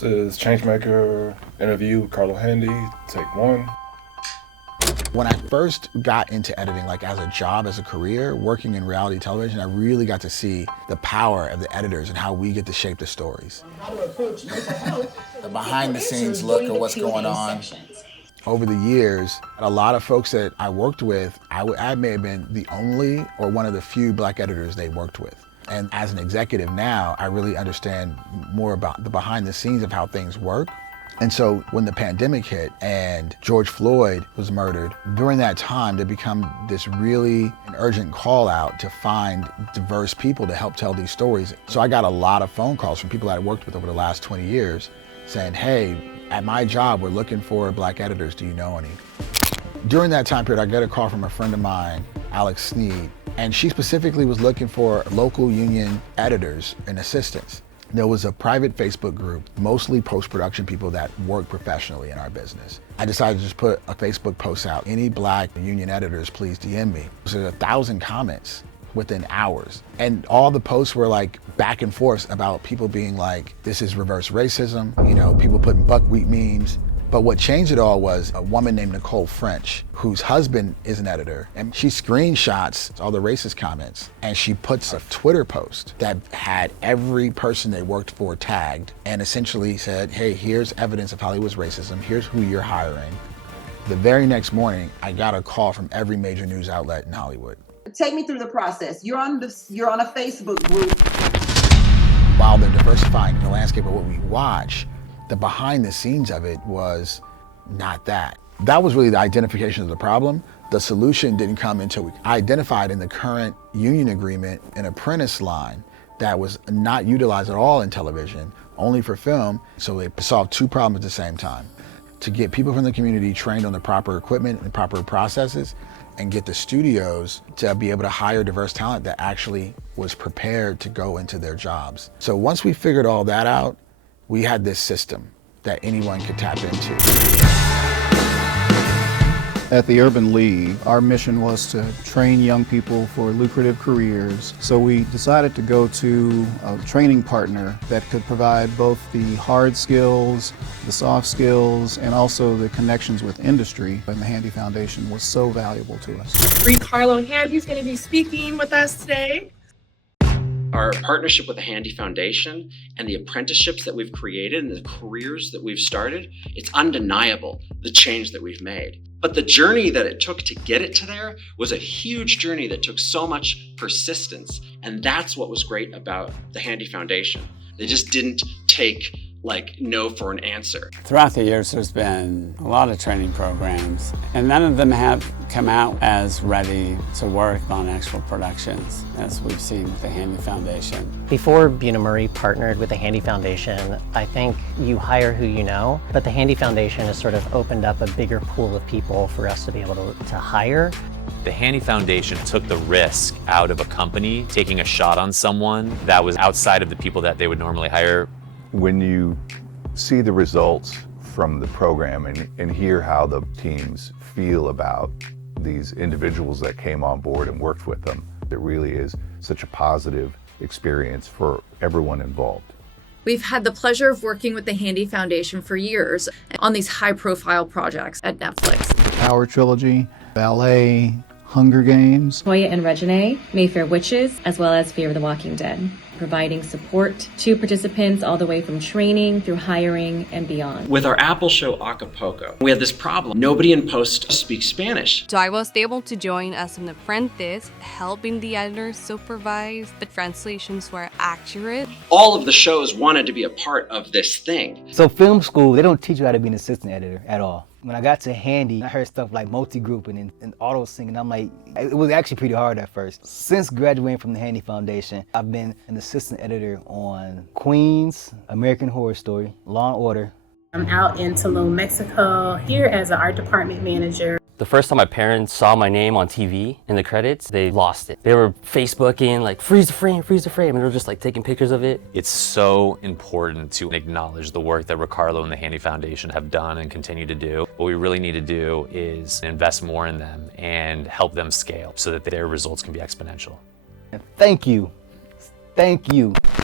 This is Changemaker interview with Carlo Handy, take one. When I first got into editing, like as a job, as a career, working in reality television, I really got to see the power of the editors and how we get to shape the stories. The behind the scenes look at what's going on. Over the years, a lot of folks that I worked with, I may have been the only or one of the few Black editors they worked with. And as an executive now, I really understand more about the behind the scenes of how things work. And so when the pandemic hit and George Floyd was murdered, during that time there become this really an urgent call out to find diverse people to help tell these stories. So I got a lot of phone calls from people I worked with over the last 20 years saying, hey, at my job, we're looking for Black editors, do you know any? During that time period, I got a call from a friend of mine, Alex Sneed, and she specifically was looking for local union editors and assistants. There was a private Facebook group, mostly post-production people that work professionally in our business. I decided to just put a Facebook post out. Any Black union editors, please DM me. There was 1,000 comments within hours. And all the posts were like back and forth about people being like, this is reverse racism, you know, people putting buckwheat memes. But what changed it all was a woman named Nicole French, whose husband is an editor, and she screenshots all the racist comments, and she puts a Twitter post that had every person they worked for tagged, and essentially said, hey, here's evidence of Hollywood's racism, here's who you're hiring. The very next morning, I got a call from every major news outlet in Hollywood. Take me through the process. You're on a Facebook group. While they're diversifying the landscape of what we watch, the behind the scenes of it was not that. That was really the identification of the problem. The solution didn't come until we identified in the current union agreement an apprentice line that was not utilized at all in television, only for film. So they solved two problems at the same time. To get people from the community trained on the proper equipment and proper processes, and get the studios to be able to hire diverse talent that actually was prepared to go into their jobs. So once we figured all that out, we had this system that anyone could tap into. At the Urban League, our mission was to train young people for lucrative careers. So we decided to go to a training partner that could provide both the hard skills, the soft skills, and also the connections with industry. And the Handy Foundation was so valuable to us. Carlo Handy's going to be speaking with us today. Our partnership with the Handy Foundation and the apprenticeships that we've created and the careers that we've started, it's undeniable the change that we've made. But the journey that it took to get it to there was a huge journey that took so much persistence. And that's what was great about the Handy Foundation. They just didn't take no for an answer. Throughout the years, there's been a lot of training programs, and none of them have come out as ready to work on actual productions, as we've seen with the Handy Foundation. Before Bunim/Murray partnered with the Handy Foundation, I think you hire who you know, but the Handy Foundation has sort of opened up a bigger pool of people for us to be able to hire. The Handy Foundation took the risk out of a company taking a shot on someone that was outside of the people that they would normally hire. When you see the results from the program and hear how the teams feel about these individuals that came on board and worked with them, it really is such a positive experience for everyone involved. We've had the pleasure of working with the Handy Foundation for years on these high-profile projects at Netflix. The Power Trilogy, Ballet, Hunger Games. Toya and Reginae, Mayfair Witches, as well as Fear of the Walking Dead, providing support to participants all the way from training through hiring and beyond. With our Apple show Acapulco, we had this problem. Nobody in post speaks Spanish. So I was able to join as an apprentice, helping the editors supervise the translations were accurate. All of the shows wanted to be a part of this thing. So film school, they don't teach you how to be an assistant editor at all. When I got to Handy, I heard stuff like multi-grouping and auto singing. I'm like, it was actually pretty hard at first. Since graduating from the Handy Foundation, I've been an assistant editor on Queens, American Horror Story, Law & Order. I'm out in Tulum, Mexico, here as an art department manager. The first time my parents saw my name on TV in the credits, they lost it. They were Facebooking, like, freeze the frame, and they were just like taking pictures of it. It's so important to acknowledge the work that Ricardo and the Handy Foundation have done and continue to do. What we really need to do is invest more in them and help them scale so that their results can be exponential. Thank you. Thank you.